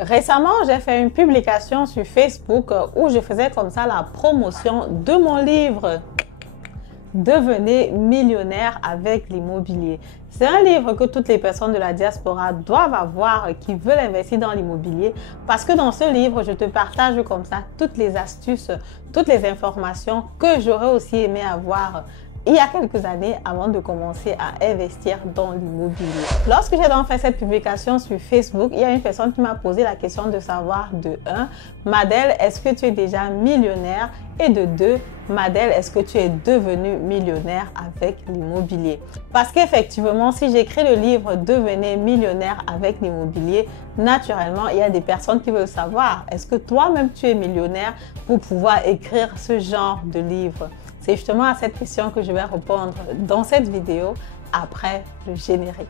Récemment, j'ai fait une publication sur Facebook où je faisais comme ça la promotion de mon livre Devenez millionnaire avec l'immobilier. C'est un livre que toutes les personnes de la diaspora doivent avoir qui veulent investir dans l'immobilier parce que dans ce livre, je te partage comme ça toutes les astuces, toutes les informations que j'aurais aussi aimé avoir il y a quelques années avant de commencer à investir dans l'immobilier. Lorsque j'ai donc fait cette publication sur Facebook, il y a une personne qui m'a posé la question de savoir de 1, Madel, est-ce que tu es déjà millionnaire? Et de 2, Madel, est-ce que tu es devenu millionnaire avec l'immobilier? Parce qu'effectivement, si j'écris le livre Devenez millionnaire avec l'immobilier, naturellement, il y a des personnes qui veulent savoir, est-ce que toi-même tu es millionnaire pour pouvoir écrire ce genre de livre? C'est justement à cette question que je vais répondre dans cette vidéo après le générique.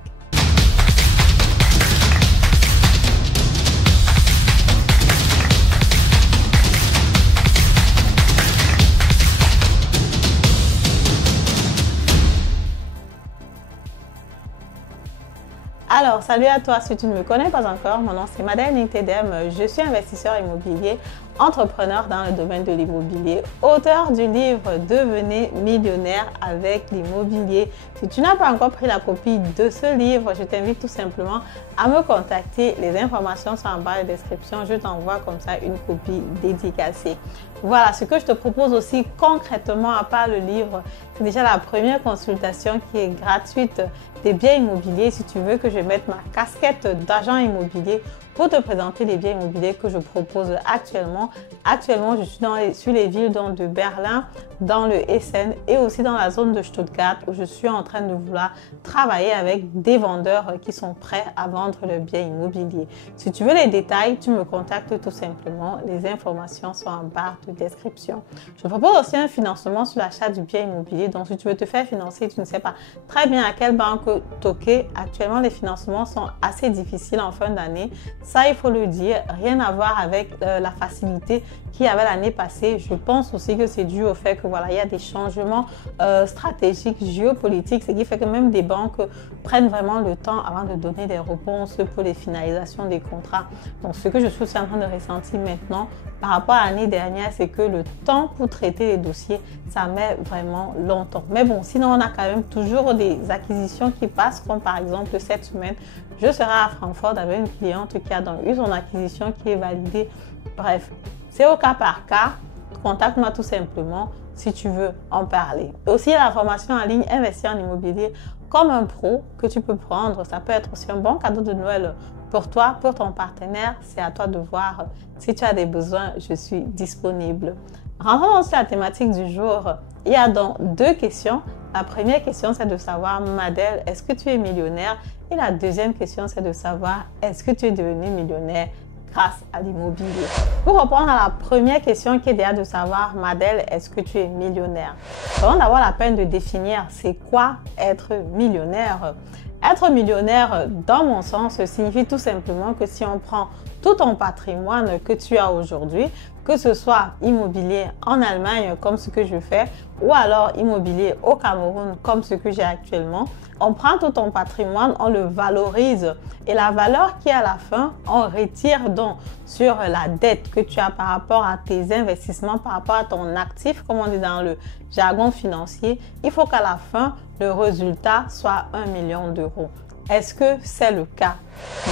Alors, salut à toi, si tu ne me connais pas encore, mon nom c'est Madel Ntedem, je suis investisseur immobilier, entrepreneur dans le domaine de l'immobilier, auteur du livre Devenez millionnaire avec l'immobilier. Si tu n'as pas encore pris la copie de ce livre, je t'invite tout simplement à me contacter. Les informations sont en bas de la description, je t'envoie comme ça une copie dédicacée. Voilà, ce que je te propose aussi concrètement, à part le livre, c'est déjà la première consultation qui est gratuite des biens immobiliers. Si tu veux que je mette ma casquette d'agent immobilier pour te présenter les biens immobiliers que je propose actuellement. Actuellement, je suis sur les villes de Berlin, dans le Essen et aussi dans la zone de Stuttgart où je suis en train de vouloir travailler avec des vendeurs qui sont prêts à vendre le bien immobilier. Si tu veux les détails, tu me contactes tout simplement. Les informations sont en barre de description. Je propose aussi un financement sur l'achat du bien immobilier. Donc, si tu veux te faire financer, tu ne sais pas très bien à quelle banque toquer. Actuellement, les financements sont assez difficiles en fin d'année. Ça, il faut le dire, rien à voir avec la facilité qu'il y avait l'année passée. Je pense aussi que c'est dû au fait que voilà, il y a des changements stratégiques, géopolitiques, ce qui fait que même des banques prennent vraiment le temps avant de donner des réponses pour les finalisations des contrats. Donc, ce que je suis en train de ressentir maintenant par rapport à l'année dernière, c'est que le temps pour traiter les dossiers, ça met vraiment longtemps. Mais bon, sinon, on a quand même toujours des acquisitions qui passent, comme par exemple cette semaine, je serai à Francfort avec une cliente qui a donc eu son acquisition qui est validée. Bref, c'est au cas par cas. Contacte-moi tout simplement si tu veux en parler. Et aussi, il y a la formation en ligne Investir en immobilier comme un pro que tu peux prendre. Ça peut être aussi un bon cadeau de Noël pour toi, pour ton partenaire. C'est à toi de voir. Si tu as des besoins, je suis disponible. Rentrons dans la thématique du jour. Il y a donc 2 questions. La première question, c'est de savoir, Madel, est-ce que tu es millionnaire? Et la deuxième question, c'est de savoir, est-ce que tu es devenu millionnaire grâce à l'immobilier? Pour répondre à la première question qui est déjà de savoir, Madel, est-ce que tu es millionnaire? Avant d'avoir la peine de définir, c'est quoi être millionnaire? Être millionnaire, dans mon sens, signifie tout simplement que si on prend tout ton patrimoine que tu as aujourd'hui, que ce soit immobilier en Allemagne comme ce que je fais ou alors immobilier au Cameroun comme ce que j'ai actuellement, on prend tout ton patrimoine, on le valorise et la valeur qui est à la fin, on retire donc sur la dette que tu as par rapport à tes investissements, par rapport à ton actif, comme on dit dans le jargon financier. Il faut qu'à la fin, le résultat soit 1 million d'euros. Est-ce que c'est le cas?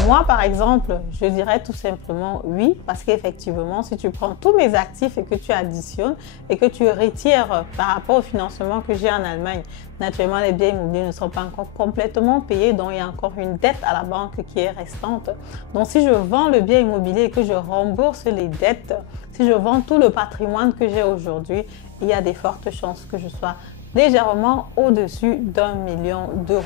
Moi, par exemple, je dirais tout simplement oui, parce qu'effectivement, si tu prends tous mes actifs et que tu additionnes et que tu retires par rapport au financement que j'ai en Allemagne, naturellement, les biens immobiliers ne sont pas encore complètement payés, donc il y a encore une dette à la banque qui est restante. Donc, si je vends le bien immobilier et que je rembourse les dettes, si je vends tout le patrimoine que j'ai aujourd'hui, il y a des fortes chances que je sois légèrement au-dessus d'1 million d'euros.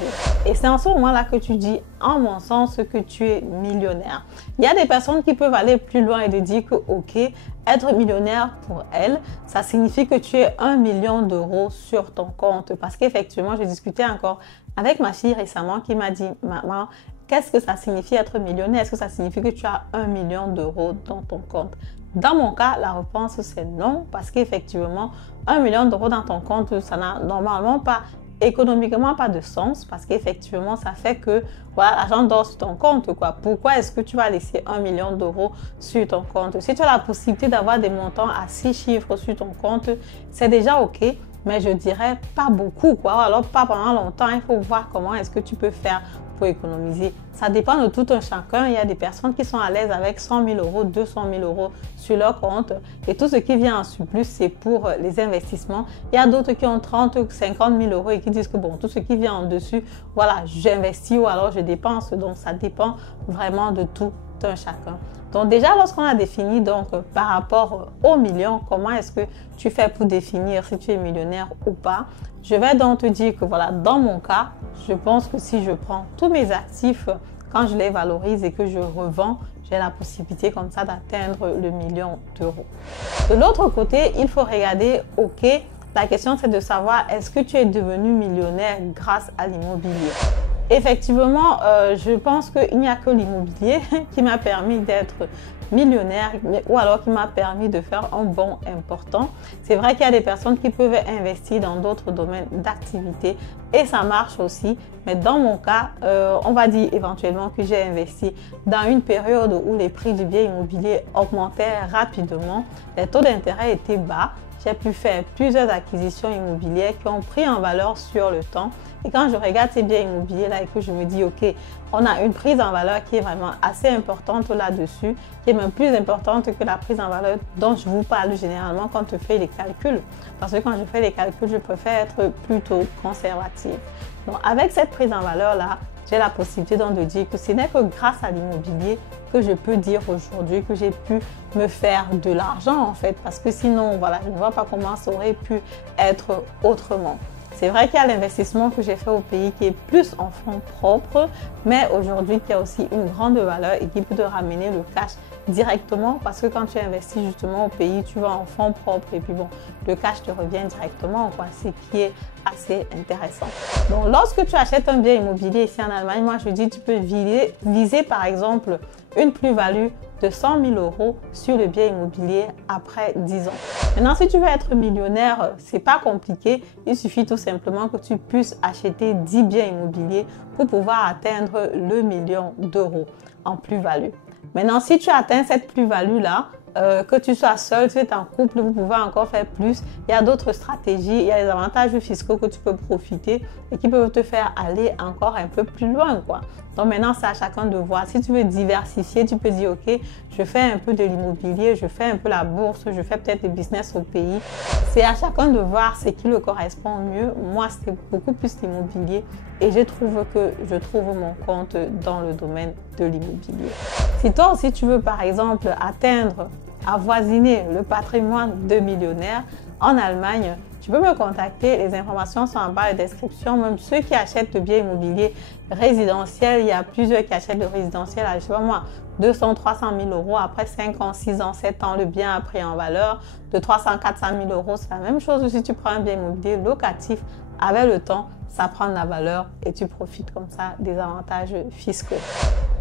Et c'est en ce moment-là que tu dis, en mon sens, que tu es millionnaire. Il y a des personnes qui peuvent aller plus loin et de dire que, ok, être millionnaire pour elles, ça signifie que tu es 1 million d'euros sur ton compte. Parce qu'effectivement, j'ai discuté encore avec ma fille récemment qui m'a dit, maman, qu'est-ce que ça signifie être millionnaire? Est-ce que ça signifie que tu as 1 million d'euros dans ton compte? Dans mon cas, la réponse c'est non, parce qu'effectivement, 1 million d'euros dans ton compte, ça n'a normalement pas économiquement pas de sens parce qu'effectivement, ça fait que voilà, l'argent dort sur ton compte, quoi. Pourquoi est-ce que tu vas laisser 1 million d'euros sur ton compte? Si tu as la possibilité d'avoir des montants à 6 chiffres sur ton compte, c'est déjà OK. Mais je dirais pas beaucoup, quoi. Alors, pas pendant longtemps. Il faut voir comment est-ce que tu peux faire pour économiser. Ça dépend de tout un chacun. Il y a des personnes qui sont à l'aise avec 100 000 euros, 200 000 euros sur leur compte. Et tout ce qui vient en surplus, c'est pour les investissements. Il y a d'autres qui ont 30, 50 000 euros et qui disent que bon, tout ce qui vient en dessus, voilà, j'investis ou alors je dépense. Donc, ça dépend vraiment de tout un chacun. Donc déjà, lorsqu'on a défini donc par rapport au million, comment est-ce que tu fais pour définir si tu es millionnaire ou pas, je vais donc te dire que voilà, dans mon cas, je pense que si je prends tous mes actifs, quand je les valorise et que je revends, j'ai la possibilité comme ça d'atteindre le million d'euros. De l'autre côté, il faut regarder, OK, la question c'est de savoir est-ce que tu es devenu millionnaire grâce à l'immobilier? Effectivement, je pense qu'il n'y a que l'immobilier qui m'a permis d'être millionnaire ou alors qui m'a permis de faire un bond important. C'est vrai qu'il y a des personnes qui peuvent investir dans d'autres domaines d'activité et ça marche aussi. Mais dans mon cas, on va dire éventuellement que j'ai investi dans une période où les prix du bien immobilier augmentaient rapidement, les taux d'intérêt étaient bas. J'ai pu faire plusieurs acquisitions immobilières qui ont pris en valeur sur le temps. Et quand je regarde ces biens immobiliers-là et que je me dis, OK, on a une prise en valeur qui est vraiment assez importante là-dessus, qui est même plus importante que la prise en valeur dont je vous parle généralement quand je fais les calculs. Parce que quand je fais les calculs, je préfère être plutôt conservative. Donc, avec cette prise en valeur-là, j'ai la possibilité donc de dire que ce n'est que grâce à l'immobilier que je peux dire aujourd'hui que j'ai pu me faire de l'argent en fait. Parce que sinon, voilà, je ne vois pas comment ça aurait pu être autrement. C'est vrai qu'il y a l'investissement que j'ai fait au pays qui est plus en fonds propres, mais aujourd'hui qui a aussi une grande valeur et qui peut te ramener le cash directement parce que quand tu investis justement au pays, tu vas en fonds propres et puis bon, le cash te revient directement, quoi, ce qui est assez intéressant. Donc, lorsque tu achètes un bien immobilier ici en Allemagne, moi je dis tu peux viser par exemple une plus-value de 100 000 euros sur le bien immobilier après 10 ans. Maintenant, si tu veux être millionnaire, c'est pas compliqué. Il suffit tout simplement que tu puisses acheter 10 biens immobiliers pour pouvoir atteindre le million d'euros en plus-value. Maintenant, si tu atteins cette plus-value-là, que tu sois seul, tu es en couple, vous pouvez encore faire plus. Il y a d'autres stratégies, il y a des avantages fiscaux que tu peux profiter et qui peuvent te faire aller encore un peu plus loin, quoi. Donc maintenant, c'est à chacun de voir. Si tu veux diversifier, tu peux dire, OK, je fais un peu de l'immobilier, je fais un peu la bourse, je fais peut-être des business au pays. C'est à chacun de voir ce qui le correspond mieux. Moi, c'est beaucoup plus l'immobilier et je trouve que je trouve mon compte dans le domaine de l'immobilier. Si toi aussi, tu veux par exemple atteindre, avoisiner le patrimoine de millionnaires en Allemagne, tu peux me contacter. Les informations sont en bas de description. Même ceux qui achètent de biens immobiliers résidentiels, il y a plusieurs qui achètent de résidentiel à, je sais pas moi, 200, 300 000 euros. Après 5 ans, 6 ans, 7 ans, le bien a pris en valeur de 300, 400 000 euros. C'est la même chose si tu prends un bien immobilier locatif. Avec le temps, ça prend de la valeur et tu profites comme ça des avantages fiscaux.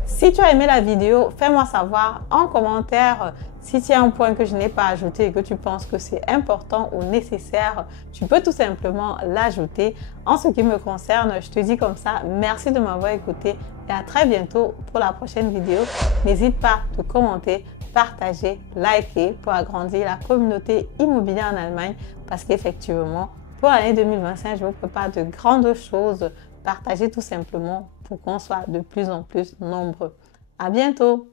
Si tu as aimé la vidéo, fais-moi savoir en commentaire si tu as un point que je n'ai pas ajouté et que tu penses que c'est important ou nécessaire. Tu peux tout simplement l'ajouter. En ce qui me concerne, je te dis comme ça, merci de m'avoir écouté et à très bientôt pour la prochaine vidéo. N'hésite pas à commenter, partager, liker pour agrandir la communauté immobilière en Allemagne parce qu'effectivement, pour l'année 2025, je vous prépare de grandes choses. Partagez tout simplement pour qu'on soit de plus en plus nombreux. À bientôt!